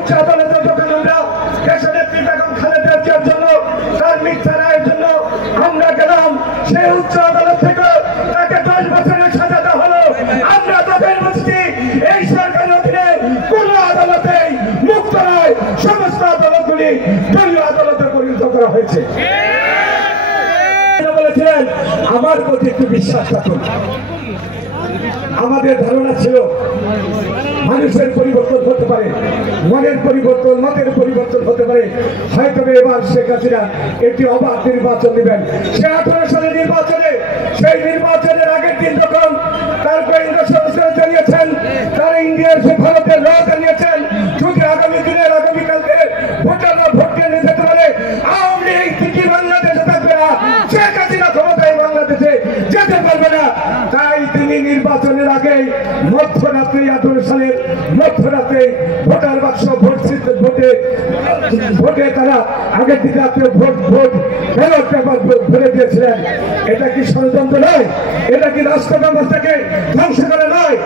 উচ্চ আদালতে যখন আমরা দেশের নেত্রী বেগম খালেদা জিয়ার জন্য তার মিথ্যা রায়ের জন্য আমরা গেলাম, সেই উচ্চ আদালত থেকে তাকে 10 বছরের সাজা দেওয়া হলো। আমরা তাদের বলছি এই সরকারের অধীনে কোন আদালতেই মুক্ত নয়, সমস্ত আদালতগুলি দলীয় আদালতে পরিণত করা হয়েছে। বলেছিলেন আমার প্রতি একটু বিশ্বাস রাখুন। আমাদের ধারণা ছিল মানুষের পরিবর্তন হতে পারে, মনের পরিবর্তন, মতের পরিবর্তন হতে পারে। হয়তো এবার শেখ হাসিনা একটি অবাধ নির্বাচন দিবেন। সে 18 সালের নির্বাচনে, সেই নির্বাচনের আগের দিন যখন তার গোয়েন্দা সংস্থা জানিয়েছেন, তারা ইন্ডিয়ার সে ভারতের র জানিয়েছেন যদি আগামী দিনের আগামীকালকে ভোটাররা ভোট কেন্দ্রে যেতে পারে, আওয়ামী লীগ ঠিকই বাংলাদেশে থাকবে না, শেখ হাসিনা ক্ষমতায় বাংলাদেশে যেতে পারবে না। তাই তিনি নির্বাচনের আগে মধ্যরাত্রে 18 সালের মধ্যরাতে ভোটার বাক্স ভোটে তারা আগের দিন রাত্রে ভোট ব্যালট পেপার ভরে দিয়েছিলেন। এটা কি ষড়যন্ত্র নয়? এটা কি রাষ্ট্র ব্যবস্থাকে ধ্বংস করা নয়?